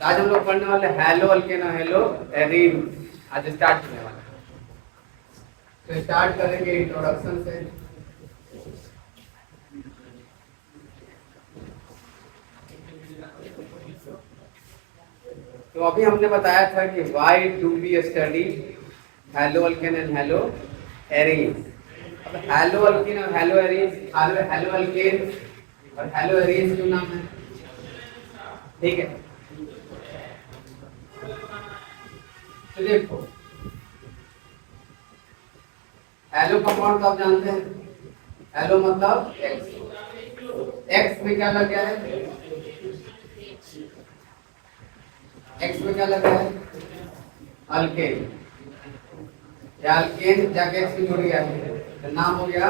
आज हम लोग पढ़ने वाले हेलो अल्केन और हेलो एरीन। आज स्टार्ट करने वाले, तो स्टार्ट करेंगे इंट्रोडक्शन से। तो अभी हमने बताया था कि why do we study haloalkane and haloarene. अब हेलो अल्केन और हेलो एरीन, हेलो अल्केन और हेलो एरीन क्यों नाम है? ठीक है, तो देखो हेलो कंपाउंड तो आप जानते हैं, हेलो मतलब एक्स। एक्स में क्या लग गया है? एक्स में क्या लग गया है? अल्केन। या अल्केन जाके एक्स में जुड़ गया है, तो नाम हो गया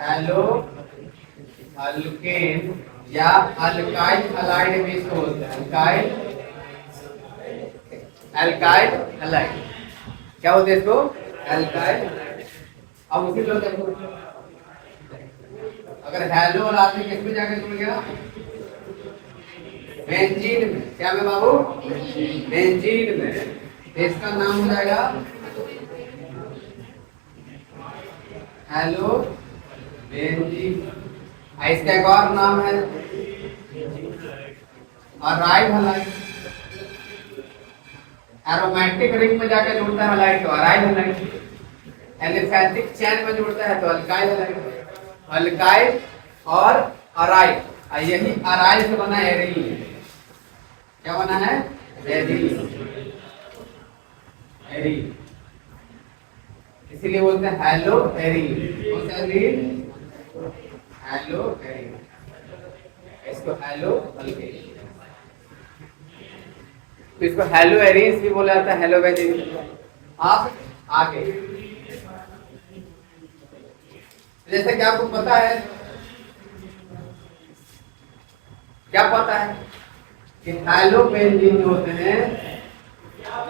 हेलो अल्केन या अल्काइल हलाइड भी इसको बोलते हैं। अल्काइल हलाइड क्या बोलते हैं इसको? अल्काइल। अब उसी को देखो, अगर हेलो और आदमी किस में जाके जुड़ गया? बेंजीन में। क्या में बाबू? बेंजीन में। तो इसका नाम हो जाएगा हेलो बेंजीन। इसका एक और नाम है अराइल हलाइड। एरोमेटिक रिंग में जाकर जुड़ता है हलाइड तो अराइल हलाइड। एलिफैटिक चैन में जुड़ता है तो अल्काइल हलाइड। अल्काइल और अराइल, यही अराइल से बना एरीन। क्या बना है? एरीन। एरीन इसीलिए बोलते हैं हेलो एरीन। कौन सा एरीन? Hello arene. इसको हेलो अल्केन, तो इसको हेलो एरीन भी बोला जाता है, हेलो बेंजीन। आप आगे जैसे कि आपको पता है, क्या पता है कि हेलो बेंजीन जो होते हैं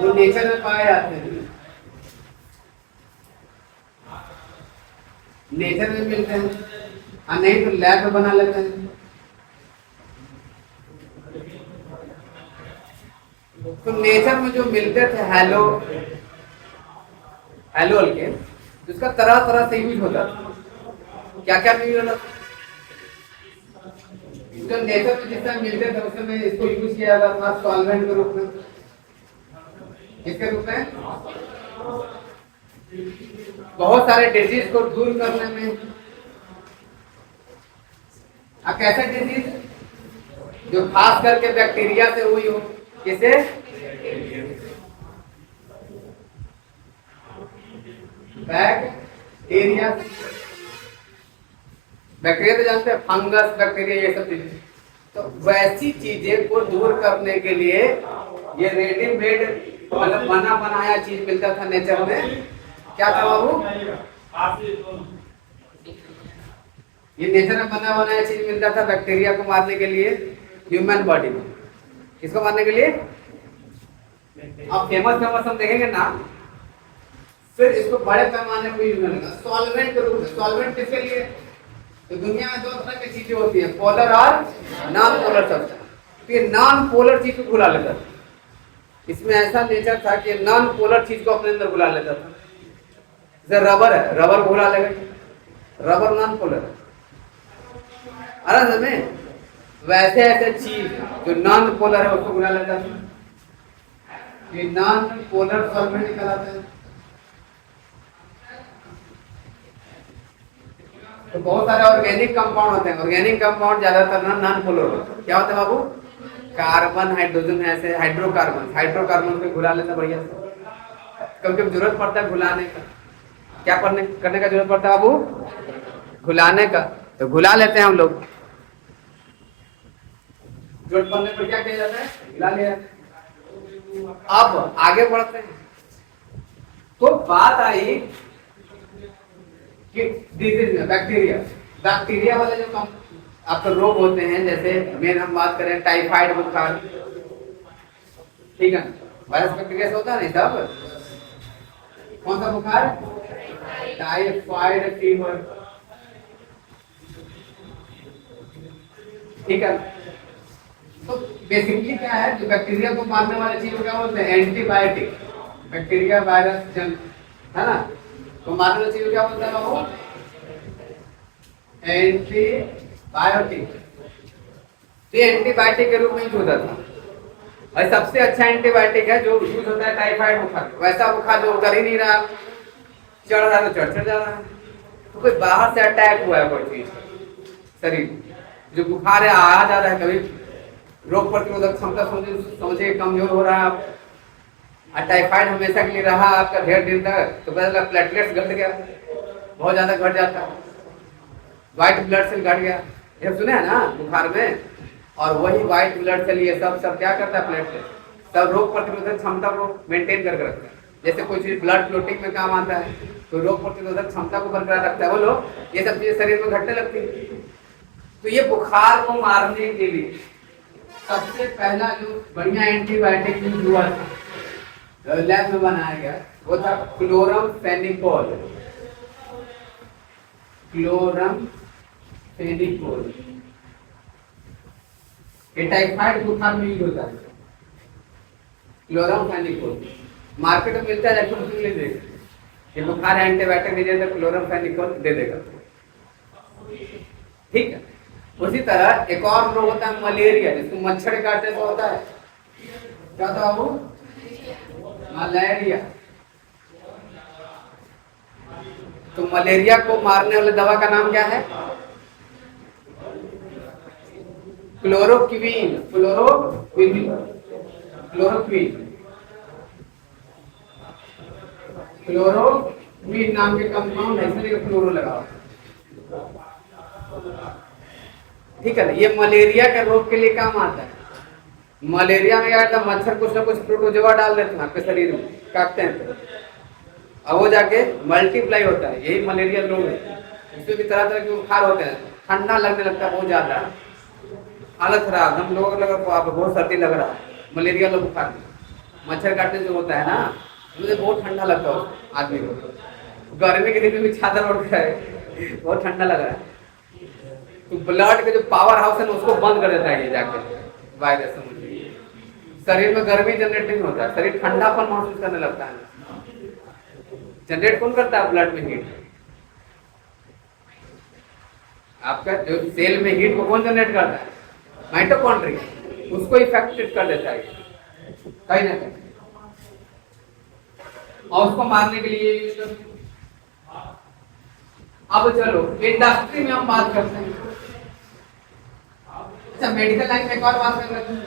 वो नेचर में पाए जाते हैं, नेचर में मिलते हैं, और नहीं तो लैब में बना लेते हैं। तो नेचर में जो मिलते थे हेलो अल्केन, जिसका तरह तरह से यूज होता था। क्या क्या यूज होता था? जो नेचर में जिस टाइम मिलते थे उस समय इसको यूज किया जाता था सॉल्वेंट के रूप में। किसके रूप में? बहुत सारे डिजीज को दूर करने में। अब कैसे डिजीज? जो खास करके बैक्टीरिया से हुई हो। किसे? बैक्टीरिया। बैक्टीरिया तो जानते हैं, फंगस बैक्टीरिया ये सब चीजें। तो वैसी चीजें को दूर करने के लिए ये रेडीमेड मतलब बना बनाया चीज मिलता था नेचर में। क्या था बाबू? ये नेचर में बना बनाया चीज मिलता था बैक्टीरिया को मारने के लिए ह्यूमन बॉडी में। किसको मारने के लिए? अब फेमस हम देखेंगे ना, फिर इसको बड़े पैमाने पर यूज होने लगा सॉल्वेंट के रूप में। सॉल्वेंट किसके लिए? तो दुनिया में दो तरह की चीजें होती है, पोलर और नॉन पोलर सब्सटेंस। तो ये नॉन पोलर चीज को घुला लेता था। इसमें ऐसा नेचर था कि नॉन पोलर चीज को अपने अंदर घुला लेता था। जैसे रबर है, रबर घुला लेगा, रबर नॉन पोलर है। अरे हमें वैसे ऐसे चीज जो नॉन पोलर है उसको घुला लेता था, ये नॉन पोलर सॉल्वेंट कहलाते हैं। तो बहुत सारे ऑर्गेनिक कंपाउंड होते हैं, ऑर्गेनिक कंपाउंड ज्यादातर नॉन पोलर होते हैं। क्या होते हैं बाबू? कार्बन, हाइड्रोजन, ऐसे हाइड्रोकार्बन। हाइड्रोकार्बन को घुला लेते बढ़िया से, क्योंकि जरूरत पड़ता है घुलाने का। क्या करने का जरूरत पड़ता है बाबू? घुलाने का। तो घुला लेते हैं हम लोग। जरूरत पड़ने पर क्या किया जाता है? घुला लिया। अब आगे बढ़ते हैं, तो बात आई कि डिजीज में बैक्टीरिया वाले जो आपके रोग होते हैं, जैसे मेन हम बात करें टाइफाइड बुखार, ठीक है, वायरस बैक्टीरिया से होता है नहीं सब। कौन सा बुखार? टाइफाइड फीवर, ठीक है। तो बेसिकली क्या है, जो बैक्टीरिया को मारने वाले चीज को क्या बोलते हैं? एंटीबायोटिक। बैक्टीरिया वायरस जंग, है ना, तो मारने वाली चीज को क्या बोलते हैं बाबू? एंटीबायोटिक। तो एंटीबायोटिक के रूप में यूज होता था, और सबसे अच्छा एंटीबायोटिक है जो यूज होता है टाइफाइड बुखार। वैसा बुखार जो उतर ही नहीं रहा, चढ़ रहा तो चढ़ जा रहा है, तो कोई बाहर से अटैक हुआ है कोई चीज शरीर, जो बुखार है आ जा रहा है, कभी रोग प्रतिरोधक क्षमता समझे कमजोर हो रहा है, और टाइफाइड हमेशा के लिए रहा आपका ढेर दिन तक, तो पता चला प्लेटलेट्स घट गया, बहुत ज्यादा घट जाता है, व्हाइट ब्लड सेल घट गया, ये सुने हैं ना बुखार में। और वही व्हाइट ब्लड सेल ये सब क्या करता है? प्लेटलेट सब रोग प्रतिरोधक क्षमता को मेंटेन करके रखता है। जैसे कोई चीज ब्लड क्लोटिंग में काम आता है, तो रोग प्रतिरोधक क्षमता को बरकरार रखता है, वो लोग ये सब चीजें शरीर में घटने लगती है। तो ये बुखार को मारने के लिए सबसे पहला जो बढ़िया एंटीबायोटिक यूज हुआ था, लैब में बनाया गया, वो था क्लोरमफेनिकोल। क्लोरमफेनिकोल ये टाइफाइड बुखार में यूज होता है। क्लोरमफेनिकोल मार्केट में मिलता है, जाकर ले देगा, ये बुखार एंटीबायोटिक दीजिए तो क्लोरमफेनिकोल दे देगा, ठीक है। उसी तरह एक और रोग होता है मलेरिया, जिसको मच्छर काटने से होता है, क्या होता है वो? मलेरिया। तो मलेरिया को मारने वाले दवा का नाम क्या है? क्लोरोक्विन। क्लोरोक्विन क्लोरोक्विन नाम के कंपाउंड है, इसलिए क्लोरो लगा, ठीक है ना। ये मलेरिया के रोग के लिए काम आता है। मलेरिया में क्या करता, मच्छर कुछ ना कुछ प्रोटोजोआ डाल देते हैं आपके शरीर में, काटते हैं तो अब वो जाके मल्टीप्लाई होता है, यही मलेरिया रोग है। इसमें भी तरह तरह के बुखार होते हैं, ठंडा लगने लगता है बहुत ज्यादा, हालत खराब, हम लोगों को लगा बहुत सर्दी लग रहा है, मलेरिया लोग बुखार मच्छर काटने से होता है ना, मुझे बहुत ठंडा लगता है आदमी को, गर्मी के दिन में भी चादर ओढ़ रहा है, बहुत ठंडा लग रहा है, तो ब्लड के जो पावर हाउस है ना उसको बंद कर देता है ये जाके वायरस, समझिए शरीर में गर्मी जनरेट नहीं होता, शरीर ठंडापन महसूस करने लगता है। जनरेट कौन करता है ब्लड में हीट? आपका जो सेल में हीट को कौन जनरेट करता है? माइटोकॉन्ड्रिया, उसको इफेक्टेड कर देता है कहीं ना कहीं, और उसको मारने के लिए यूज करते हैं। अब चलो इंडस्ट्री में हम बात करते हैं, अच्छा मेडिकल लाइन में एक और बात कर लेते हैं।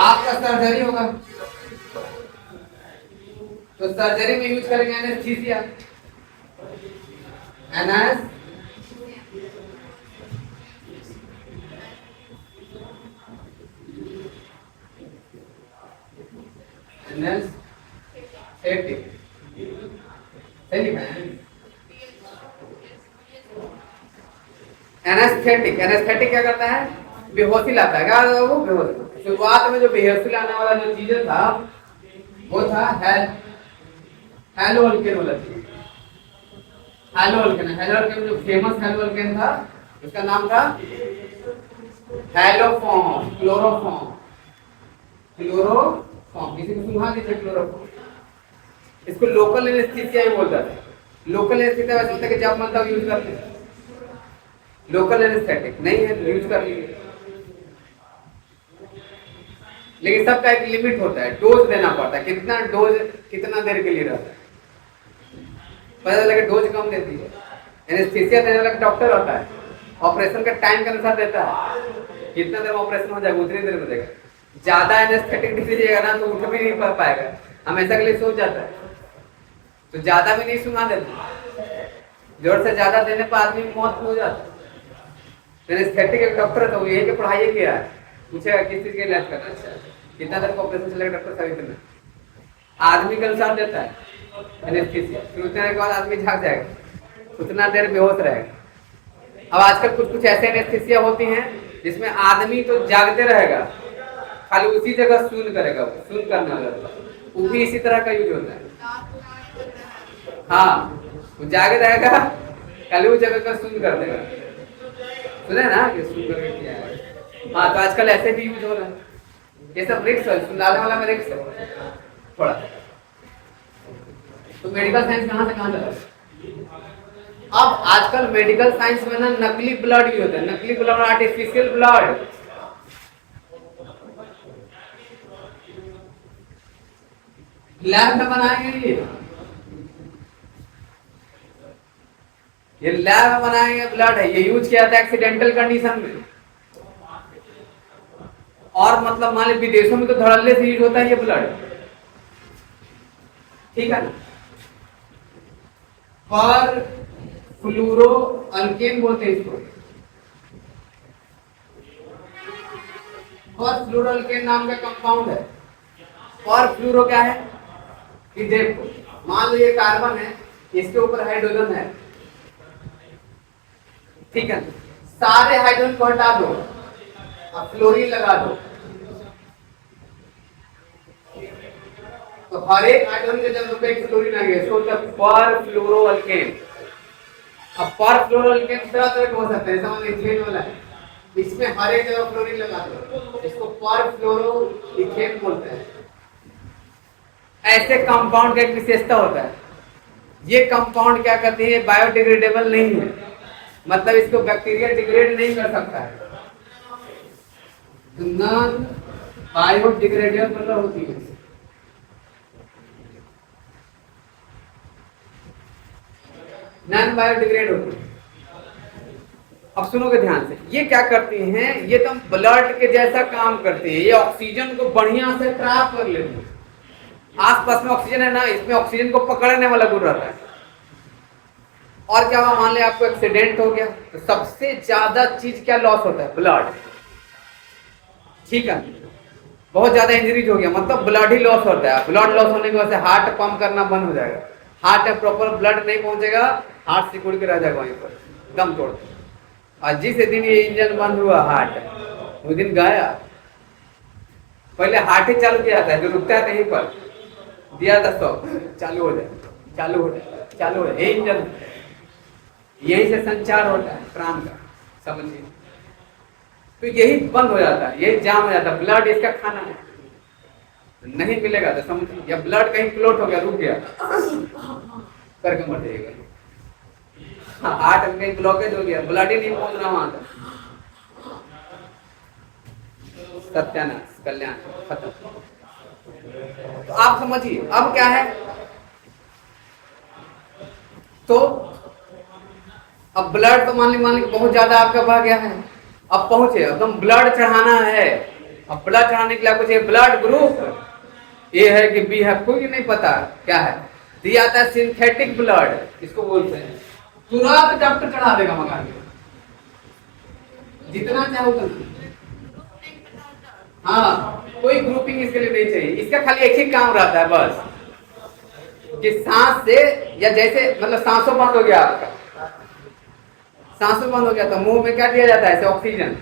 आपका सर्जरी होगा तो सर्जरी में यूज करेंगे एनेस्थीसिया, एनेस्थेटिक, सही लिखा है एनेस्थेटिक क्या करता है? बेहोशी लाता है, क्या वो बेहोशी। शुरुआत में जो बेहोशी लाने वाला जो चीज था वो था हेलोअल्केन वाला चीज, हेलोअल्केन जो फेमस हेलोअल्केन था उसका नाम था हेलोफॉर्म, क्लोरोफॉर्म, किसी को सुना दीजिए क्लोरोफॉर्म। इसको लोकल एनेस्थीसिया ही बोलता है। लोकल एनेस्थीसिया वैसे होता है कि जब मन तब यूज करते हैं, लोकल एनेस्थेटिक नहीं है यूज कर लीजिए, लेकिन सबका एक लिमिट होता है, डोज देना पड़ता है, कितना डोज कितना देर के लिए रहता है, पता चला कि डोज कम देती है। एनेस्थीसिया देने वाला डॉक्टर होता है, ऑपरेशन का टाइम के अनुसार देता है, कितना देर में ऑपरेशन हो जाएगा उतनी देर में देगा। ज्यादा एनेस्थेटिक दीजिएगा ना तो उठ भी नहीं पा पाएगा, हमेशा के लिए सोच जाता है, तो ज्यादा भी नहीं सुना देता, जोर से ज्यादा देने पर आदमी मौत हो जाता है। एनेस्थेटिक एक डॉक्टर है तो यही के पढ़ाई किया है, पूछेगा किस चीज का इलाज करना, अच्छा कितना देर का ऑपरेशन चलेगा डॉक्टर साहब? इतना आदमी का अनुसार देता है एनेस्थीसिया, फिर उतने देर के बाद आदमी जाग जाएगा, उतना देर बेहोश रहेगा। अब आजकल कुछ कुछ ऐसे एनेस्थीसिया होती हैं जिसमें आदमी तो जागते रहेगा, खाली उसी जगह सून करेगा, सून करने वाला वो भी इसी तरह का यूज होता है। हाँ, वो जागे रहेगा, खाली उस जगह का सून कर देगा। सुने ना कि सून करके किया है। हाँ, तो आजकल ऐसे भी यूज हो रहा है। ये सब रिक्स है, सुनाने वाला में रिक्स है थोड़ा। तो मेडिकल साइंस कहाँ से कहाँ चला? अब आजकल मेडिकल साइंस में ना नकली ब्लड भी होता है, नकली ब्लड, आर्टिफिशियल ब्लड। लैब में बनाएंगे ये लैब में बनाएंगे ब्लड है, ये यूज किया जाता है एक्सीडेंटल कंडीशन में। और मतलब मान लीजिए विदेशों में तो धड़ल्ले से यूज होता है ये ब्लड, ठीक है ना। पर फ्लूरो अल्केन बोलते हैं इसको, पर फ्लूरो अल्केन नाम का कंपाउंड है। पर फ्लूरो क्या है कि देखो, मान लो ये कार्बन है, इसके ऊपर हाइड्रोजन है, ठीक है, सारे हाइड्रोजन को हटा दो, अब फ्लोरीन लगा दो, तो हर एक हाइड्रोजन के जगह पे एक फ्लोरीन आ गया, इसको पर फ्लोरो अल्केन। अब पर फ्लोरो अल्केन तरह तरह के हो सकते हैं, जैसे मान इथेन वाला है, इसमें हर एक जगह फ्लोरीन लगा दो, इसको पर फ्लोरो इथेन बोलते हैं। ऐसे कंपाउंड का एक विशेषता होता है, ये कंपाउंड क्या करते हैं, बायोडिग्रेडेबल नहीं है, मतलब इसको बैक्टीरिया डिग्रेड नहीं कर सकता है, नॉन बायोडिग्रेडेबल मतलब होती है। नॉन बायोडिग्रेड होती है। अब सुनोगे ध्यान से, ये क्या करती हैं, ये तो ब्लड के जैसा काम करती है, ये ऑक्सीजन को बढ़िया से ट्रैप कर लेती है। आसपास में ऑक्सीजन है ना, इसमें ऑक्सीजन को पकड़ने वाला गुण रहता है। और क्या हुआ, मान लिया आपको एक्सीडेंट हो गया, तो सबसे ज्यादा चीज क्या लॉस होता है, ब्लड, ठीक है। बहुत ज्यादा इंजरीज हो गया मतलब ब्लड ही लॉस होता है। ब्लड लॉस होने की वजह से हार्ट पंप करना बंद हो जाएगा, हार्ट में प्रॉपर ब्लड नहीं पहुंचेगा, हार्ट सिकुड़ के रह जाएगा वहीं पर, दम तोड़। और जिस दिन ये इंजन बंद हुआ हार्ट, उस दिन गया। पहले हार्ट ही चालू किया जाता है, जो रुकता है कहीं पर दिया था स्टॉप, चालू हो जाए, चालू हो जाए, चालू हो जाए, ये इंजन, यही से संचार होता है प्राण का, समझिए। तो यही बंद हो जाता है, यही जाम हो जाता है, ब्लड इसका खाना है, नहीं मिलेगा तो समझिए, या ब्लड कहीं क्लोट हो गया, रुक गया, करके मर जाएगा। हार्ट में ब्लॉकेज हो गया, ब्लड ही नहीं पहुंच रहा वहां तक, सत्यानाश, कल्याण खत्म। तो आप समझिए अब क्या है, तो अब ब्लड तो मान ली बहुत ज्यादा आपका बह गया है, अब पहुंचे, एकदम ब्लड चढ़ाना है। अब ब्लड चढ़ाने के लिए कुछ ब्लड ग्रुप ए है कि बी है, कोई नहीं पता क्या है, दिया जाता है सिंथेटिक ब्लड, इसको बोलते हैं। तुरंत डॉक्टर चढ़ा देगा मंगा के, जितना चाहे उतना। हाँ, कोई ग्रुपिंग इसके लिए नहीं चाहिए, इसका खाली एक ही काम रहता है बस, कि सांस से, या जैसे मतलब सांसों बंद हो गया आपका, सांसों बंद हो गया तो मुंह में क्या दिया जाता है, ऐसे ऑक्सीजन,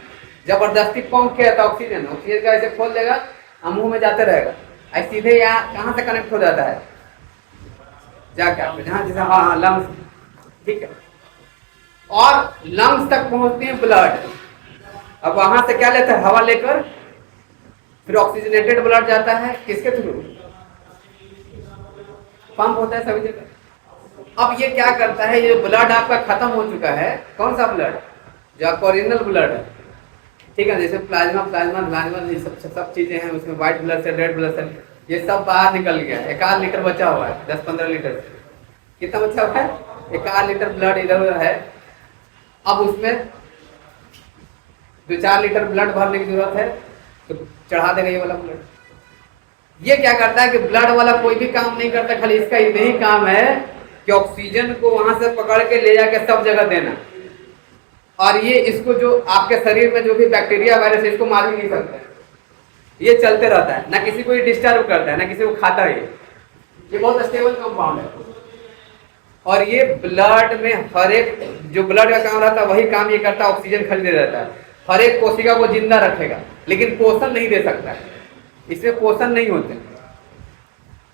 जबरदस्ती पंप किया था ऑक्सीजन, ऑक्सीजन का ऐसे खोल देगा और मुंह में जाते रहेगा, ऐसे सीधे यहाँ कहाँ से कनेक्ट हो जाता है, जाके आप जहाँ जैसे, हाँ लंग्स, ठीक है, और लंग्स तक पहुंचती है ब्लड। अब वहां से क्या लेता है, हवा लेकर, फिर ऑक्सीजनेटेड ब्लड जाता है किसके थ्रू, पंप होता है सभी जगह। अब ये क्या करता है, ये ब्लड आपका खत्म हो चुका है, कौन सा ब्लड, जो आपका ओरिजिनल ब्लड है, ठीक है, जैसे प्लाज्मा प्लाज्मा प्लाज्मा ये सब चीजें हैं, उसमें white blood cell, red blood cell, ये सब बाहर निकल गया, 1 लीटर बचा हुआ है, 10-15 लीटर, कितना बचा हुआ है, 1 लीटर ब्लड इधर उधर है। अब उसमें 2-4 लीटर ब्लड भरने की जरूरत है, तो चढ़ा देगा ये वाला ब्लड। ये क्या करता है कि ब्लड वाला कोई भी काम नहीं करता, खाली इसका यही काम है कि ऑक्सीजन को वहां से पकड़ के ले जाके सब जगह देना, और ये इसको जो आपके शरीर में जो भी बैक्टीरिया वायरस है, इसको मार ही नहीं सकते, ये चलते रहता है, ना किसी को ये डिस्टर्ब करता है, ना किसी को खाता है। ये बहुत स्टेबल कंपाउंड है। और ये ब्लड में हर एक, जो ब्लड का काम रहता है वही काम ये करता है, ऑक्सीजन खरीदे रहता है, हर एक कोशिका को जिंदा रखेगा, लेकिन पोषण नहीं दे सकता है, इसमें पोषण नहीं होते,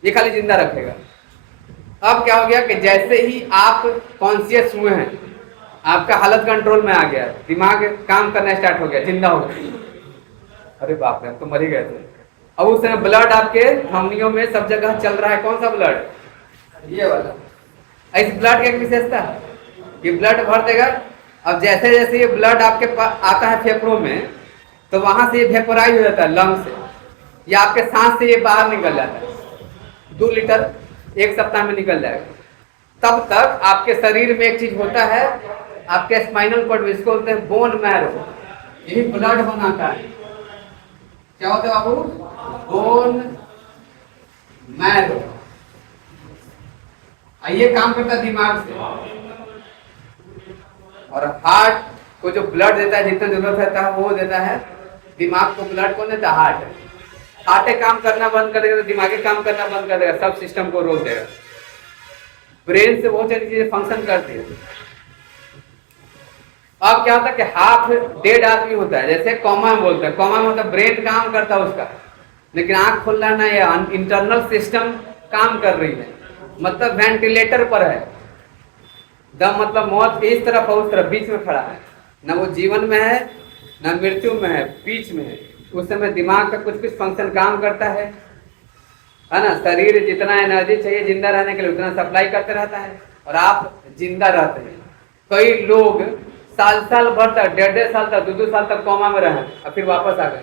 ये खाली जिंदा रखेगा। अब क्या हो गया कि जैसे ही आप कॉन्शियस हुए हैं, आपका हालत कंट्रोल में आ गया, दिमाग काम करना स्टार्ट हो गया, जिंदा हो गया, अरे बाप रे तो मर ही गए थे। अब उस समय ब्लड आपके धमनियों में सब जगह चल रहा है, कौन सा ब्लड? ये वाला। इस ब्लड की एक विशेषता है, ये ब्लड भर देगा। अब जैसे जैसे ये ब्लड आपके पास आता है फेफड़ों में, तो वहां से ये वेपोराइज हो जाता है लंग से, या आपके सांस से ये बाहर निकल जाता है, 2 लीटर 1 सप्ताह में निकल जाएगा। तब तक आपके शरीर में एक चीज होता है, आपके स्पाइनल कॉर्ड, इसको बोलते हैं बोन मैरो, यही ब्लड बनाता है। क्या होता है बाबू? Bone marrow. ये काम करता है दिमाग से। और हार्ट को जो ब्लड देता है, जितना जरूरत रहता है वो देता है, दिमाग को ब्लड कौन देता है? हार्ट। हार्ट काम करना बंद कर देगा तो दिमागी काम करना बंद कर देगा, सब सिस्टम को रोक देगा। ब्रेन से बहुत सारी चीजें फंक्शन करती है। अब क्या होता है कि हाफ डेड आदमी होता है, जैसे कॉमा में बोलते हैं, कॉमा में होता है ब्रेन काम करता है उसका, लेकिन आंख खुल रहा ना, या इंटरनल सिस्टम काम कर रही है, मतलब वेंटिलेटर पर है। दम मतलब मौत के इस तरफ और उस तरफ बीच में खड़ा है, ना वो जीवन में है ना मृत्यु में है, बीच में है। उस समय दिमाग का कुछ कुछ फंक्शन काम करता है ना। शरीर जितना एनर्जी चाहिए जिंदा रहने के लिए उतना सप्लाई करते रहता है, और आप जिंदा रहते हैं। कई लोग साल साल भर तक, 1.5 साल तक, 2 साल तक कोमा में रहे और फिर वापस आ गए।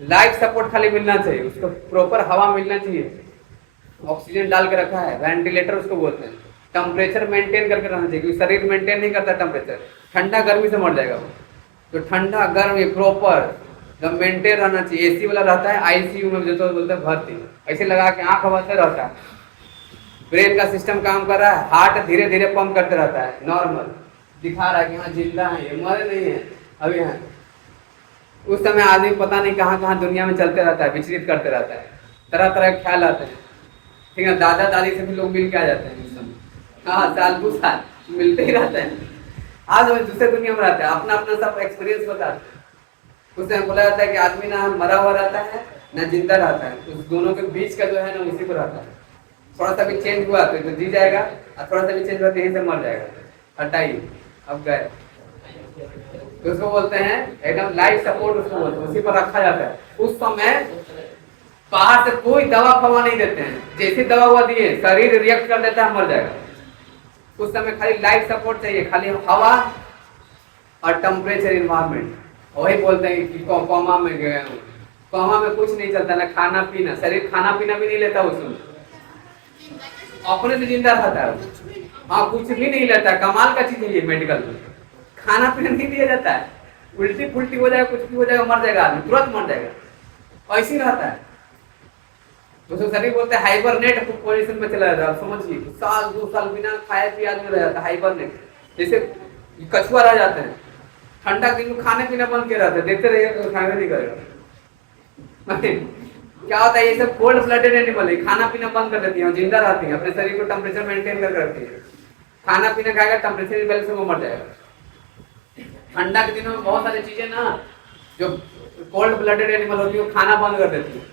लाइफ सपोर्ट खाली मिलना चाहिए उसको, प्रॉपर हवा मिलना चाहिए, ऑक्सीजन डाल के रखा है, वेंटिलेटर उसको बोलते हैं। टेम्परेचर मेंटेन करके रहना चाहिए, क्योंकि शरीर मेंटेन नहीं करता टेम्परेचर, ठंडा गर्मी से मर जाएगा वो। तो ठंडा गर्मी प्रॉपर जब मेंटेन रहना चाहिए। एसी वाला रहता है आईसीयू में, जो तो बोलते हैं भर्ती, ऐसे लगा के आंख बंद रहता है, ब्रेन का सिस्टम काम कर रहा है, हार्ट धीरे धीरे पंप करते रहता है, नॉर्मल दिखा रहा है कि हाँ जिंदा है, ये मरे नहीं है अभी है। उस समय आदमी पता नहीं कहाँ कहाँ दुनिया में चलते रहता है, विचलित करते रहता है, तरह तरह के ख्याल आते हैं, ठीक है। दादा दादी से भी लोग मिल के आ जाते हैं उस समय, हाँ साल 2 साल मिलते ही रहते हैं। आज वो दूसरे दुनिया में रहते हैं, अपना अपना सब एक्सपीरियंस बताते हैं। उस समय बोला जाता है कि आदमी ना मरा हुआ रहता है ना जिंदा रहता है, उस दोनों के बीच का जो है ना उसी को रहता है। थोड़ा सा भी चेंज हुआ तो जी जाएगा, और थोड़ा सा भी चेंज हुआ तो यहीं से मर जाएगा, हटाइए अब गए। तो उसको बोलते हैं एकदम लाइफ सपोर्ट, उसको बोलते हैं, उसी पर रखा जाता है। उस समय बाहर से कोई दवा फवा नहीं देते हैं, जैसी दवा हुआ दिए शरीर रिएक्ट कर देता है, मर जाएगा। उस समय खाली लाइफ सपोर्ट चाहिए, खाली हवा और टेम्परेचर इन्वायरमेंट। वही बोलते हैं कि कोमा में गए हूँ। कोमा में कुछ नहीं चलता, ना खाना पीना, शरीर खाना पीना भी नहीं लेता उसमें, अपने से जिंदा रहता है। हाँ कुछ भी नहीं लेता, कमाल का चीज है ये मेडिकल में, खाना पीना नहीं दिया जाता है, उल्टी पुल्टी हो जाएगा, कुछ भी हो जाएगा, मर जाएगा आदमी, तुरंत मर जाएगा, ऐसे ही रहता है। तो शरीर बोलते हैं हाइबरनेट पोजीशन में चला जाता है। आप समझिए साल 2 साल बिना खाए पिए आदमी रह जाता है हाइबरनेट, जैसे कछुआ रह जाते हैं, ठंडा दिन में खाने पीना बंद किया रहता है, देखते रहिएगा तो खाना नहीं करेगा। क्या होता है, ये सब कोल्ड ब्लडेड एनिमल है, खाना पीना बंद कर देती है, जिंदा रहती है, अपने शरीर को टेम्परेचर मेंटेन करके रखती है। खाना पीना खाएगा टेम्परेचर बैलेंस से वो मर जाएगा। ठंडा के दिनों में बहुत सारी चीजें ना जो कोल्ड ब्लडेड एनिमल होती है वो खाना बंद कर देती है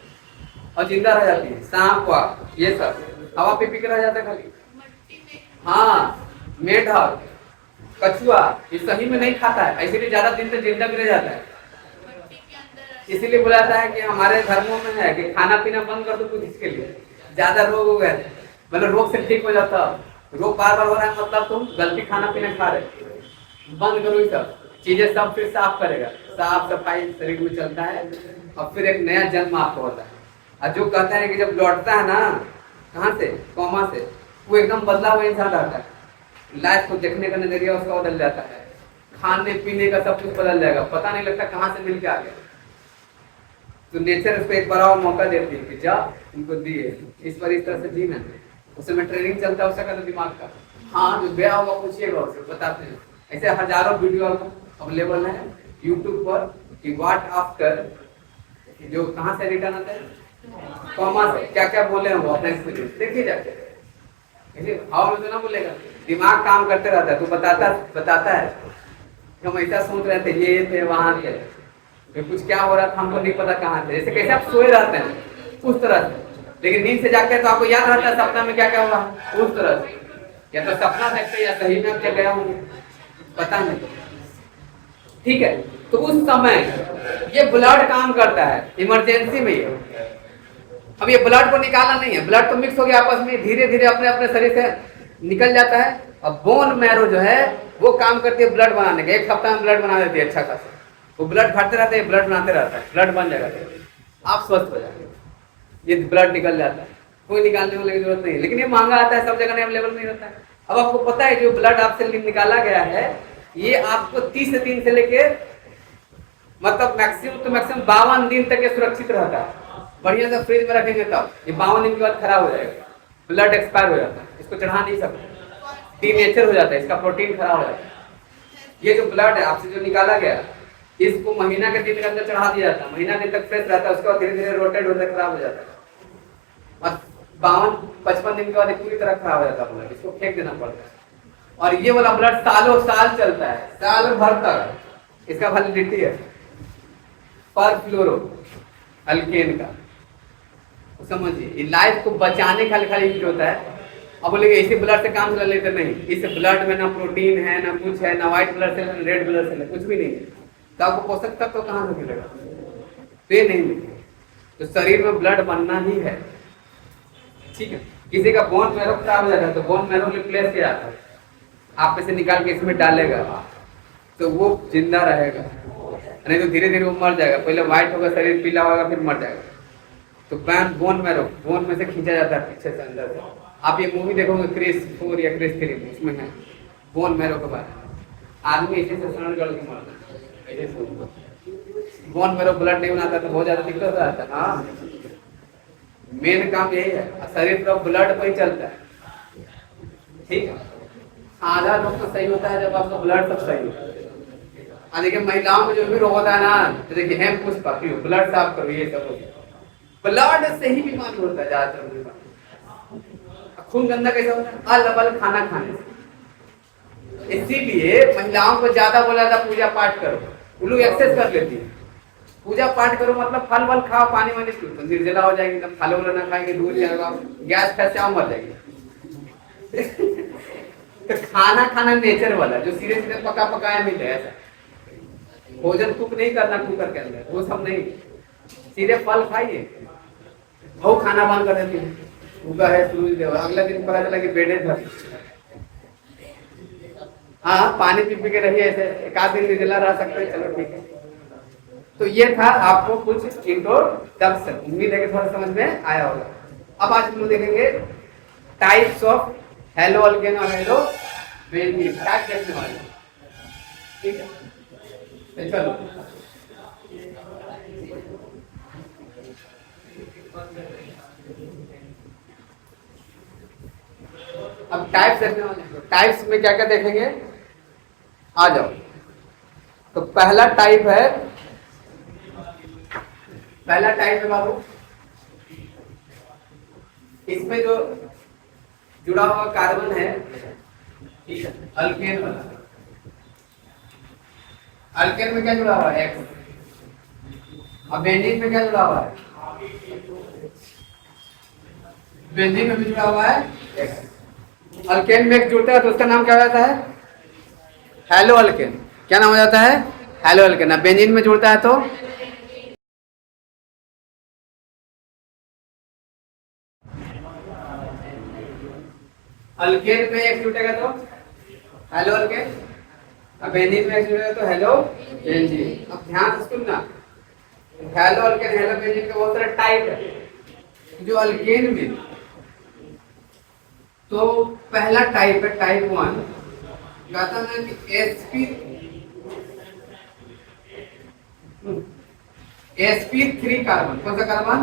और जिंदा रह जाती है। सांप हुआ, ये सब हवा पी पी के रह जाता है खाली। हाँ मेढक, कछुआ ये सही में नहीं खाता है, इसीलिए ज्यादा दिन तक जिंदा भी रह जाता है। इसीलिए बोला जाता है कि हमारे धर्मों में है कि खाना पीना बंद कर दो कुछ इसके लिए, ज्यादा रोग हो गए मतलब रोग से ठीक हो जाता। रोग बार बार हो रहा है मतलब तुम गलती खाना पीना खा रहे, बंद करो ये सब चीजें, सब फिर साफ करेगा, साफ सफाई शरीर में चलता है और फिर एक नया जन्म आपको होता है। और जो कहते हैं कि जब लौटता है ना कहाँ से, कोमा से, वो एकदम बदला हुआ इंसान रहता है, लाइफ को देखने का नजरिया उसका बदल जाता है, खाने पीने का सब कुछ बदल जाएगा, पता नहीं लगता कहाँ से मिल के आ गया। तो नेचर उसको एक बार और मौका देती है कि जा उनको दिए इस पर इस तरह से जीना। उस समय ट्रेनिंग चलता है उसका तो दिमाग का, हाँ जो गया होगा पूछिएगा उससे, बताते हैं। ऐसे हजारों वीडियो अवेलेबल है यूट्यूब पर कि व्हाट आफ्टर जो कहाँ से रिटर्न आता है, कॉमा से। क्या क्या बोले हैं वो अपने एक्सपीरियंस देखिए जाके, हाउ में तो ना बोलेगा, दिमाग काम करते रहता है, तो बताता है। हम ऐसा सोच रहे थे, ये थे वहां थे, फिर कुछ क्या हो रहा था हमको नहीं पता कहाँ थे। जैसे कैसे आप सोए रहते हैं उस तरह से, लेकिन नींद से जागते हैं तो आपको याद रहता है सपना में क्या क्या हुआ, उस तरह से। या तो सपना देखते या सही में आप क्या गया होंगे, पता नहीं। ठीक है, तो उस समय ये ब्लड काम करता है इमरजेंसी में। ये अब ये ब्लड को निकालना नहीं है, ब्लड तो मिक्स हो गया आपस में, धीरे धीरे अपने अपने शरीर से निकल जाता है। और बोन मैरो जो है वो काम करती है ब्लड बनाने का, एक हफ्ता में ब्लड बना देती है अच्छा खासा। वो ब्लड घटते रहते हैं, ब्लड बनाते रहता है, ब्लड बन जाएगा, आप स्वस्थ हो जाएंगे। ये ब्लड निकल जाता है, कोई निकालने वाले की जरूरत नहीं, लेकिन ये महंगा आता है, सब जगह अवेलेबल नहीं होता है। अब आपको पता है जो ब्लड आपसे निकाला गया है, ये आपको 30 दिन से लेके मतलब मैक्सिमम तो मैक्सिमम 52 दिन तक ये सुरक्षित रहता है। बढ़िया से फ्रिज में रखेंगे तब ये 52 दिन के बाद खराब हो जाएगा, ब्लड एक्सपायर हो जाता है, इसको चढ़ा नहीं सकते, डीनेचर हो जाता है, इसका प्रोटीन खराब हो जाता है। ये जो ब्लड है आपसे जो निकाला गया, इसको महीना के दिन के अंदर चढ़ा दिया जाता है, महीना दिन तक फ्रेश रहता है, उसके बाद धीरे धीरे रोटेट होकर खराब हो जाता है। और 52-55 दिन के बाद पूरी तरह खराब हो जाता है ब्लड, इसको फेंक देना पड़ता है। और ये वाला ब्लड सालों साल चलता है, साल भर तक इसका वैलिडिटी है, पर फ्लोरो अल्केन का। समझिए, ये लाइफ को बचाने का खाली यूज होता है। अब बोलेंगे इसी ब्लड से काम चला लेते, नहीं, इस ब्लड में ना प्रोटीन है, ना कुछ है, ना white blood cell, red blood cell, कुछ भी नहीं है, तो आपको पोषक तत्व कहाँ से मिलेगा, तो ये नहीं मिलेगा। तो शरीर में ब्लड बनना ही है, ठीक है। किसी का बोन मैरो खराब हो जाता है तो बोन मैरो रिप्लेस किया जाता है, आप इसे निकाल के इसमें डालेगा तो वो जिंदा रहेगा, नहीं तो धीरे धीरे वो मर जाएगा। पहले व्हाइट होगा, शरीर पीला होगा, फिर मर जाएगा। तो बोन मैरो, बोन में से खींचा जाता है पीछे से अंदर से। आप ये मूवी देखोगे क्रिस 4 या क्रिस 3, उसमें है बोन मैरो के बारे में। आदमी ऐसे से शरण गढ़ के मरता है, ऐसे बोन मैरो ब्लड नहीं बनाता तो बहुत ज्यादा दिक्कत हो जाता है। हाँ, मेन काम यही है, शरीर का ब्लड पर ही चलता है, ठीक है। आधा रोग तो सही होता है जब आपका ब्लड सब सही होता है। देखिए महिलाओं में जो भी रोग होता है ना, तो देखिए हेम पुष्पा पियो, ब्लड साफ करो, ये सब ब्लड से ही बीमारी होता है ज्यादातर। खून गंदा कैसे होता है, अलबल खाना खाने से। इसीलिए महिलाओं को ज्यादा बोला जाता पूजा पाठ करो, वो लोग एक्सेस कर लेती है। पूजा पाठ करो मतलब फल वल खाओ, पानी वानी पियो, तो निर्जला हो जाएगी, तब फल वल ना खाएंगे, दूर जाएगा, गैस फैस से मर जाएगी। तो खाना खाना नेचर वाला, जो सीधे सीधे पका पकाया मिले, ऐसा भोजन कुक नहीं करना कुकर के अंदर, वो सब नहीं, सीधे फल खाइए। वो खाना बंद कर देती है, उगा है सूरज देव, अगला दिन पता चला कि बेड़े था। हाँ, पानी पी पी के रहिए, ऐसे एक आध दिन निर्जला रह सकते हैं, चलो ठीक है। तो ये था आपको कुछ इंट्रोडक्शन, उम्मीद है कि थोड़ा समझ में आया होगा। अब आज हम लोग देखेंगे टाइप्स ऑफ हेलो अल्केन और हेलो बेंजीन, क्या देखने वाले, ठीक है। चलो अब टाइप्स देखने वाले हैं, टाइप्स में क्या क्या देखेंगे, आ जाओ। तो पहला टाइप है बाबू, इसमें जो जुड़ा हुआ कार्बन है, ठीक है, अल्केन वाला। अल्केन में क्या जुड़ा हुआ है, एक्स। अब बेंजीन में क्या जुड़ा हुआ है, बेंजीन में भी जुड़ा हुआ है एक्स। अल्केन में एक जुड़ता है तो उसका नाम क्या हो जाता है, हेलो अल्केन। क्या नाम हो जाता है, हेलो अल्केन। अब बेंजीन में जुड़ता है तो अल्केन में एक जुटेगा तो हेलो अल्केन, अब बेंजीन में एक जुटेगा तो हेलो बेंजीन। अब ध्यान से सुनना, हेलो अल्केन हेलो बेंजीन के बहुत सारे टाइप है। जो अल्केन में तो पहला टाइप है टाइप 1, कहता है कि sp3 कार्बन, कौन सा कार्बन,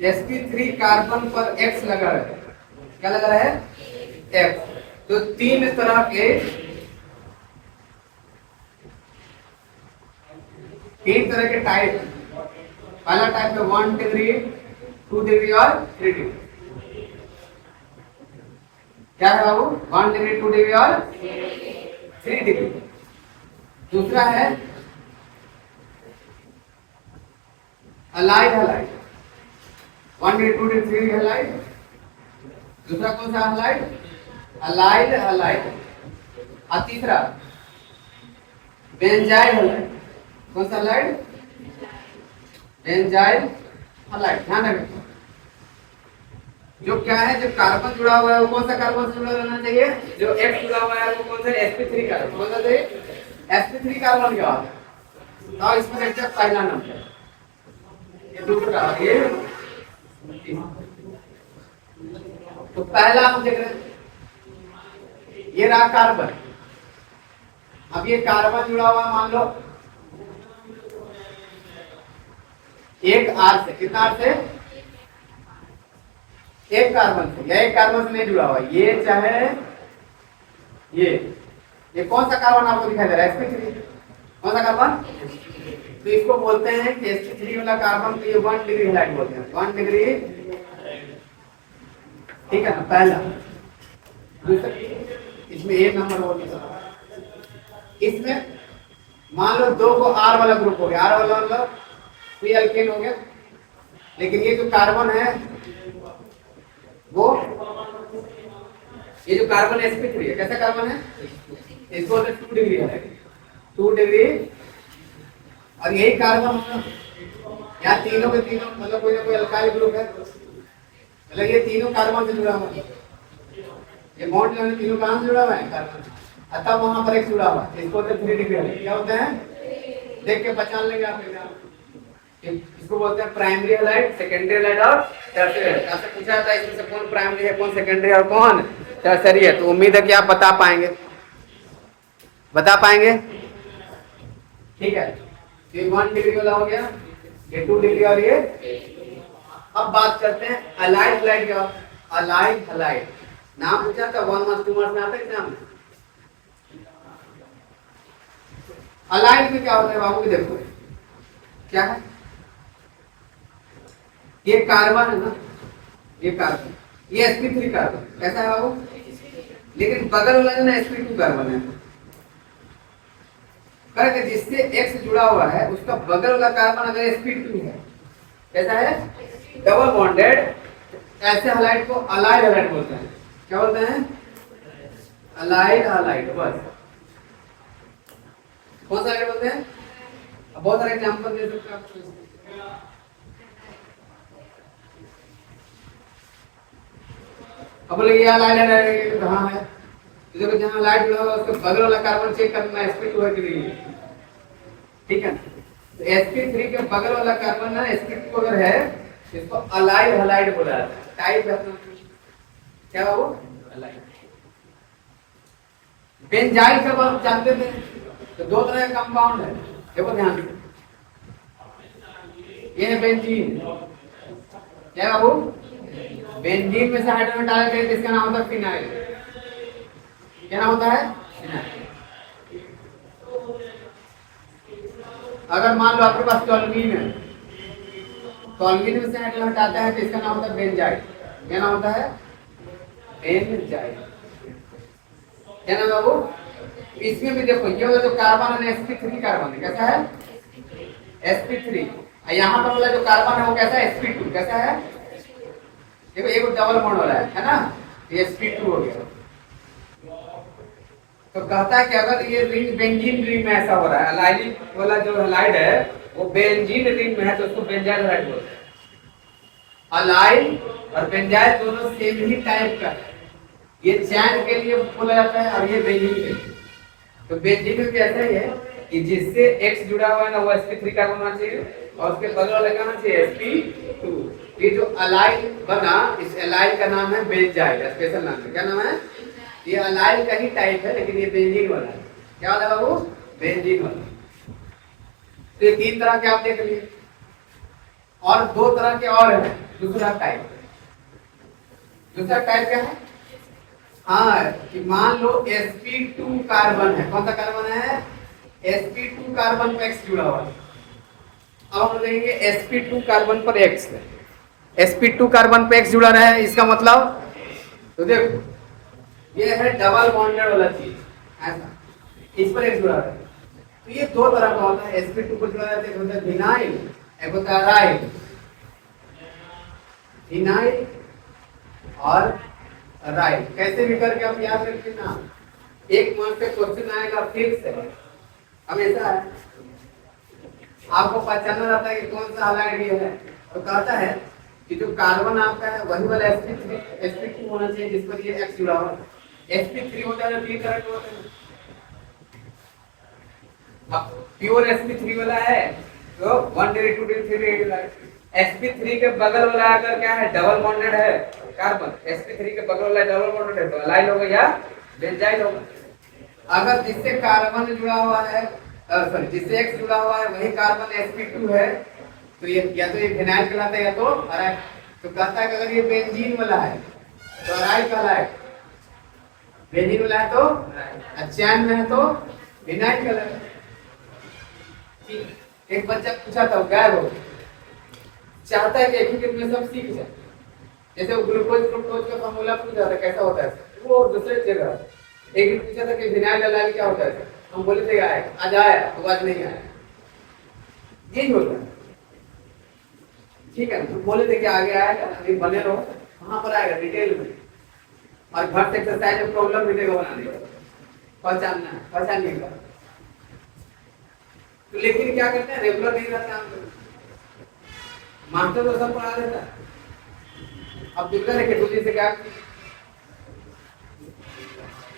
sp3 कार्बन पर X लगा है, क्या लगा है, X। तो तीन तरह के तीन तरह के टाइप। पहला टाइप है 1 डिग्री, 2 डिग्री और 3 डिग्री। क्या है बाबू? 1 डिग्री, 2 डिग्री और 3 डिग्री। दूसरा है allied halide, 1 degree, 2 degree, 3 degree halide. दूसरा कौन सा हलाइड? Allied halide. और तीसरा बेंजाइल हलाइड। कौन सा हलाइड? Benzyl halide. ध्यान रखें, जो क्या है, जो कार्बन जुड़ा हुआ है वो कौन सा कार्बन से जुड़ा रहना चाहिए? जो X जुड़ा हुआ है वो कौन सा? sp3 carbon. कौन सा चाहिए? sp3 कार्बन क्या होता है? तो इसमें देखते हैं पहला नंबर, ये दूसरा, ये तो पहला हम देख रहे हैं, ये रहा कार्बन। अब ये कार्बन जुड़ा हुआ, मान लो एक R से। कितना R से? एक कार्बन से, या एक कार्बन से नहीं जुड़ा हुआ, ये चाहे ये कौन सा कार्बन आपको दिखाई दे रहा है? sp3। कौन सा कार्बन? तो इसको बोलते हैं कि sp3 वाला कार्बन को ये 1 डिग्री हलाइड बोलते हैं। 1 डिग्री, ठीक है ना, पहला। दूसरा, इसमें एक नंबर बोल दिया। इसमें मान लो दो को R वाला ग्रुप हो गया, R वाला मतलब कोई अल्केन हो गया। लेकिन ये जो कार्बन है वो, ये जो कार्बन sp3 है, कैसा कार्बन है? इसको 2 डिग्री है, 2 डिग्री। और यही कार्बन यहाँ तीनों के तीनों मतलब कोई ना कोई अल्काइल ग्रुप है, मतलब ये तीनों कार्बन से जुड़ा हुआ है। ये बॉन्ड जो है तीनों कहाँ से जुड़ा हुआ है? कार्बन। अतः वहां पर एक जुड़ा हुआ है, इसको 3 डिग्री है। क्या होते हैं? देख के पहचान लेंगे आप। इसको बोलते हैं प्राइमरी हलाइड, सेकेंडरी हलाइड और टर्शियरी हलाइड। आपसे पूछा था इसमें से कौन प्राइमरी है, कौन सेकेंडरी और कौन टर्शियरी है, तो उम्मीद है कि आप बता पाएंगे, बता पाएंगे। ठीक है, ये 1 डिग्री वाला हो गया, ये 2 डिग्री और ये। अब बात करते हैं अलाइड हलाइड क्या? अलाइड हलाइड नाम पूछा था 1 मार्क्स 2 मार्क्स में आता है एग्जाम में। अलाइड में क्या होता है बाबू? देखो क्या है, ये कार्बन है ना, ये कार्बन, ये sp3 कार्बन। कैसा है बाबू? लेकिन बगल वाला जो ना sp2 कार्बन है, करके जिससे X जुड़ा हुआ है उसका बगल वाला कार्बन अगर sp2 है, कैसा है? Double bonded. ऐसे हलाइड को अलाइड हलाइड बोलते हैं। क्या बोलते हैं? Allied halide. बस कौन सा हलाइड बोलते हैं? अब बहुत सारे एग्जांपल दे सकते हैं आपको। अब बोले ये अलाइड है, कहाँ है? तो देखो जहाँ अलाइड जुड़ा हुआ उसके बगल वाला कार्बन चेक करना है sp2 है कि नहीं। ठीक है, तो sp3 के बगल वाला कार्बन ना sp2 अगर है, इसको अलाइड हलाइड बोला जाता है। टाइप है अपना क्या बाबू? अलाइड। बेंजाइल कब आप जानते थे? तो दो तरह का कंपाउंड है, देखो ध्यान से। ये है बेंजीन। क्या बाबू? बेंजीन में से हाइड्रोजन डाला गया, इसका नाम होता है फिनाइल। क्या नाम होता है? फिनाइल। अगर मान लो आपके पास टॉल्यूइन है, टॉल्यूइन में से हाइड्रोजन हटाता है तो इसका नाम होता है बेंजाइल। क्या नाम होता है? बेंजाइल। क्या नाम बाबू? इसमें भी देखो ये वाला जो कार्बन है sp3 कार्बन है, कैसा है? sp3। यहाँ पर वाला जो कार्बन है वो कैसा है? sp2। कैसा है? देखो एक डबल बॉन्ड वाला है ना, ये sp2 हो गया। तो कहता है कि अगर ये रिंग बेंजीन रिंग में ऐसा हो रहा है, अलाइड वाला जो हलाइड है वो बेंजीन रिंग में है, तो उसको बेंजाइल हलाइड बोलते हैं। अलाइड और बेंजाइल दोनों सेम ही टाइप का है। ये चैन के लिए बोला जाता है और ये बेंजीन के लिए। तो बेंजीन में भी ऐसा ही है कि जिससे X जुड़ा हुआ है ना वो sp3 कार्बन होना चाहिए और उसके बगल वाला क्या होना चाहिए? sp2। ये जो अलाइड बना, इस अलाइड का नाम है बेंजाइल, स्पेशल नाम है। क्या नाम है? ये अलाइड का ही टाइप है, लेकिन ये बेंजीन वाला है। क्या वाला बाबू? बेंजीन वाला। तो ये 3 तरह के आप देख लिए, और 2 तरह के और है। दूसरा टाइप, दूसरा टाइप क्या है? हाँ, कि मान लो sp2 कार्बन है। कौन सा कार्बन है? sp2 कार्बन पे X जुड़ा हुआ है। अब हम देखेंगे sp2 कार्बन पर x, sp2 कार्बन पे x जुड़ा रहा है, इसका मतलब तो देखो ये है डबल बॉन्डेड वाला चीज, ऐसा इस पर x जुड़ा रहा है। तो ये दो तरह का होता है, sp2 पर जुड़ा रहता है, एक होता है विनाइल, एक होता है अराइल। विनाइल और अराइल कैसे भी करके आप याद रखिए ना, एक मार्क पे क्वेश्चन आएगा फिक्स है, हमेशा है, आपको पहचानना रहता है कि कौन सा हाइलाइट ये है। तो कहता है कि जो कार्बन आपका है वही वाला sp2 होना चाहिए जिस पर ये x जुड़ा हुआ है। sp3 होता है तो 3 तरह के होते हैं। अब प्योर sp3 वाला है तो 1 डिग्री 2 डिग्री 3 डिग्री। sp3 के बगल वाला अगर क्या है डबल बॉन्डेड है कार्बन, sp3 के बगल वाला डबल बॉन्डेड है तो अलाइल होगा या बेंजाइल होगा। अगर जिससे कार्बन जुड़ा हुआ है सॉरी जिससे x जुड़ा हुआ है वही कार्बन sp2 है तो ये या तो ये फिनाइल कहलाता है या तो अराइल। तो कहता है कि अगर ये बेंजीन वाला है तो अराइल कहलाएगा, बेंजीन वाला है तो अचान में है तो फिनाइल कहलाएगा। एक बच्चा पूछा था गायब हो, चाहता है कि एक ही दिन में सब सीख जाए, जैसे वो ग्लूकोज फ्रुक्टोज का फार्मूला पूछा था कैसा होता है, वो दूसरे जगह एक दिन पूछा था कि फिनाइल अलाइल क्या होता है, हम बोले थे आज आया तो आज नहीं आया, यही होता है। ठीक है, तो बोले थे कि आगे आएगा, अभी बने रहो, वहां पर आएगा डिटेल में, और घर से एक्सरसाइज में प्रॉब्लम मिलेगा बनाने का, पहचानना है, पहचानिएगा। तो लेकिन क्या करते हैं, रेगुलर नहीं रहते हम लोग, मास्टर तो सब पढ़ा देता है, अब दूसरा देखिए दूसरी से क्या,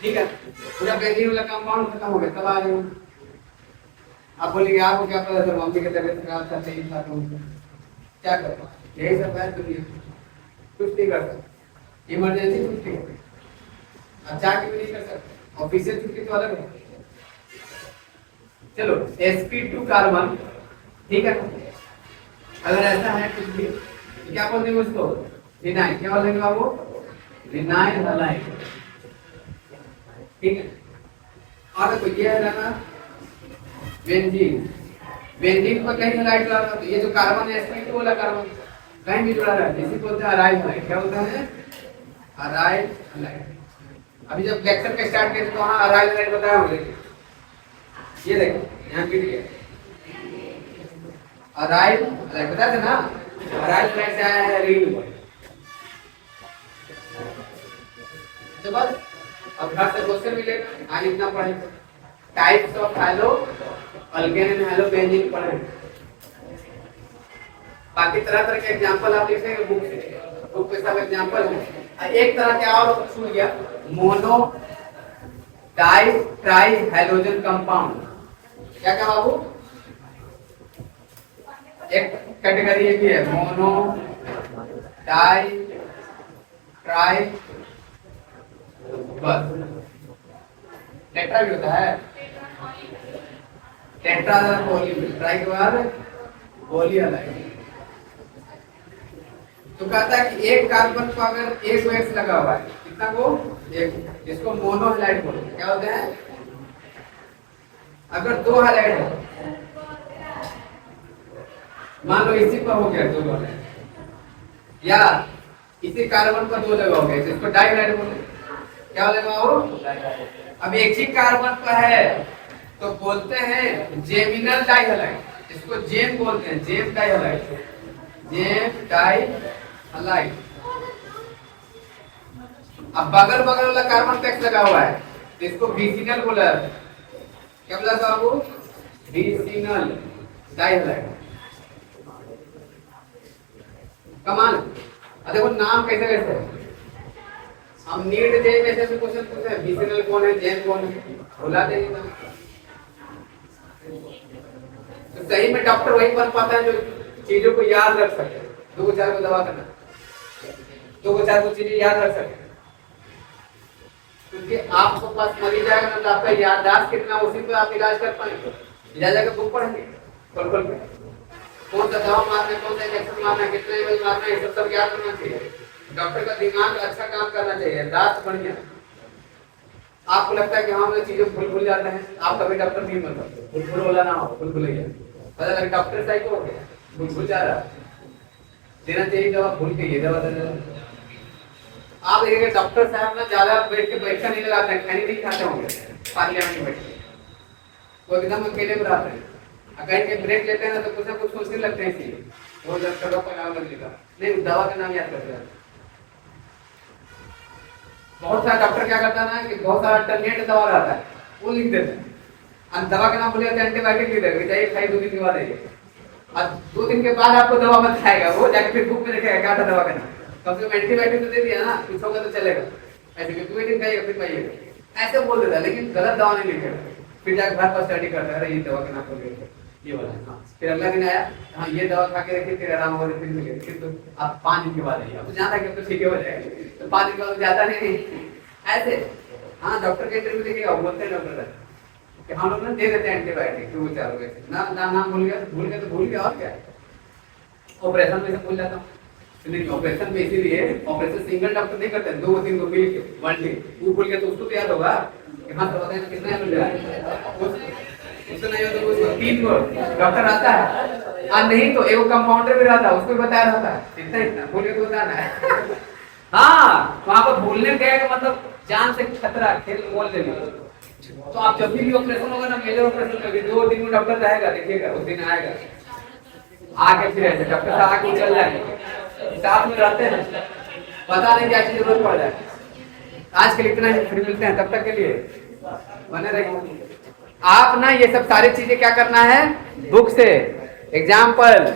ठीक है, पूरा बेंजीन वाला कंपाउंड खत्म हो गया, तब आ रहे हो आप बोलेंगे आपको क्या पता था मम्मी की तबीयत खराब था, सही था, तो क्या करो, यही सब है दुनिया, कुछ नहीं कर सकते, इमरजेंसी छुट्टी हो गई, अच्छा भी नहीं कर सकते, ऑफिशियल छुट्टी तो अलग है। चलो sp2 कार्बन, ठीक है, अगर ऐसा है कुछ भी तो क्या बोलते हैं उसको, विनाइल, क्या बोलेंगे बाबू, विनाइल हैलाइड, ठीक है। और देखो ये है ना बेंजीन, बेंजीन पर कहीं हैलाइड जुड़ा रहा है, ये जो कार्बन है sp2 वाला कार्बन कहीं भी जुड़ा रहा है, इसी को बोलते हैं अराइल हैलाइड, क्या बोलते हैं, अराइल हैलाइड। अभी जब लेक्चर का स्टार्ट किए थे तो वहां अराइल हैलाइड बताया होंगे, ये देखो यहाँ पे दिया अराइल हैलाइड, बताया था ना, अराइल हैलाइड से आया है रील, तो बस अब घर से क्वेश्चन मिलेगा, आज इतना पढ़े, types of hello alkane and hello benzene पढ़े, बाकी तरह तरह के एग्जांपल आप लिखेंगे बुक से, बुक पे सब एग्जांपल है। एक तरह के और छूट गया, mono di tri halogen compound, क्या क्या बाबू, एक कैटेगरी ये भी है मोनो डाई ट्राई, बस टेट्रा भी होता है, टेट्रा पॉली, ट्राई के बाद पॉली हैलाइड। तो कहता है कि एक कार्बन को अगर एक एक्स लगा हुआ है, कितना को एक, इसको मोनो हैलाइड बोलते हैं, क्या होते हैं, अगर दो हैलाइड है, मान लो इसी पर हो गया दो हैलाइड, या इसी कार्बन पर दो लगा हो गया, इसको डाई हैलाइड बोलते हैं, क्या लगाओ, अब एक ही कार्बन पर है तो बोलते हैं जेमिनल डाई हैलाइड, इसको जेम बोलते हैं, gem dihalide, gem dihalide. अब बगल बगल वाला कार्बन टैक्स लगा हुआ है तो इसको बीसिनल बोला है, क्या बोला था आपको, बीसिनल डाई हैलाइड। कमाल, अब देखो नाम कैसे कैसे है, हम नीट जे में से क्वेश्चन पूछते हैं बीसिनल कौन है, जेम कौन है, भुला देंगे ना, तो सही में डॉक्टर वही बन पाता है जो चीजों को याद रख सके, दो को चार को दवा करना, दो को चार को चीजें याद रख सके, क्योंकि आपको पास मरीज जाएगा ना तो आपका याददाश्त कितना, उसी पे आप इलाज कर पाएंगे, जा जाकर बुक पढ़ेंगे खोल खोल के, कौन सा दवा मारना, कौन सा इंजेक्शन मारना, कितने एमएल मारना, ये सब याद करना चाहिए। डॉक्टर का दिमाग अच्छा काम करना चाहिए, दांत बढ़िया। आपको लगता है कि हम लोग चीजों भूल जाते हैं, आप कभी डॉक्टर नहीं बन सकते, भूल वाला ना हो, भूल भुलैया, पता लगे डॉक्टर सही को हो गया। भूल जा रहा देना चाहिए दवा, भूल के ये दवा दे देना। आप देखिएगा डॉक्टर साहब ना ज्यादा बैठका नहीं लगाते हैं, खैनी नहीं खाते होंगे पार्लियामेंट में बैठ के, वो एकदम अकेले में रहते हैं। कहीं के ब्रेक लेते हैं ना तो कुछ ना कुछ सोचने लगते हैं, इसलिए वो जब कड़ों का नाम लगेगा नहीं, दवा का नाम याद करते हैं। बहुत सारा डॉक्टर क्या करता है ना कि बहुत सारा टर्निएट दवा रहता है वो लिख देते हैं, और दवा का नाम बोले एंटीबायोटिक लिख देगा, चाहिए खाई 2 दिन के बाद आइए, और 2 दिन के बाद आपको दवा बताएगा, वो जाके फिर बुक में लिखेगा क्या था दवा का नाम। कम से कम एंटीबायोटिक तो दे दिया ना, कुछ होगा तो चलेगा, ऐसे कि 2 दिन खाइएगा फिर खाइएगा, ऐसे बोल देता है, लेकिन गलत दवा नहीं लिखेगा। फिर जाकर घर पर स्टडी करता है, ये दवा का नाम बोल ये वाला। हाँ फिर अगला दिन आया, हाँ ये दवा खा के रखिए, फिर आराम हो जाए, फिर मिले, फिर तो आप 5 दिन के बाद आइए, आपको जाना है कि अब तो ठीक हो जाएगा, तो 5 दिन के बाद जाता नहीं ऐसे। हाँ डॉक्टर के इंटरव्यू देखिएगा, बोलते हैं डॉक्टर कि हम लोग ना दे देते हैं एंटीबायोटिक 2-4 वैसे नाम भूल गया तो भूल गया, और क्या। ऑपरेशन में से भूल जाता हूँ, नहीं ऑपरेशन में इसीलिए ऑपरेशन सिंगल डॉक्टर नहीं करते, 2-3 को मिल के 1 टीम, वो भूल गया तो उसको तो याद होगा कि हाँ तो बताएं कितना मिल रहा है, उसको नहीं हो तो उसको 3 को डॉक्टर आता है, और नहीं तो एक कंपाउंडर भी रहता है, उसको भी बताया रहता है, इतना भूल के तो बताना है। हाँ वहां पर भूलने गए का मतलब जान से खतरा, खेल बोल देंगे। तो आप जब भी ऑपरेशन होगा ना, मेजर ऑपरेशन में 2 दिन में डॉक्टर रहेगा, देखिएगा उस दिन आएगा, आके फिर ऐसे डॉक्टर साहब आके चल जाएंगे, साथ में रहते हैं, पता नहीं क्या चीज जरूरत पड़ जाए। आज के लिए इतना ही, फिर मिलते हैं, तब तक के लिए बने रहिए। आप ना ये सब सारी चीजें क्या करना है बुक से, एग्जाम्पल